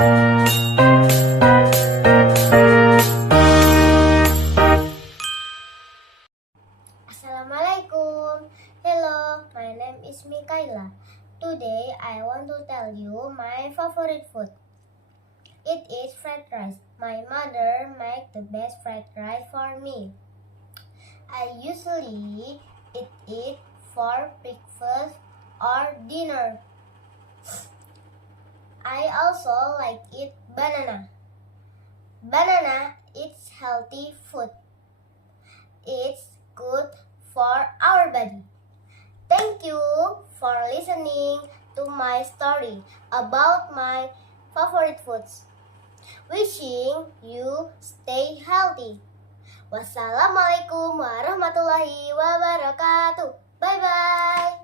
Assalamualaikum. Hello, my name is Mikaela. Today I want to tell you my favorite food. It is fried rice. My mother makes the best fried rice for me. I usually eat it for breakfast or dinner. I also like eat banana. Banana is healthy food. It's good for our body. Thank you for listening to my story about my favorite foods. Wishing you stay healthy. Wassalamualaikum warahmatullahi wabarakatuh. Bye bye.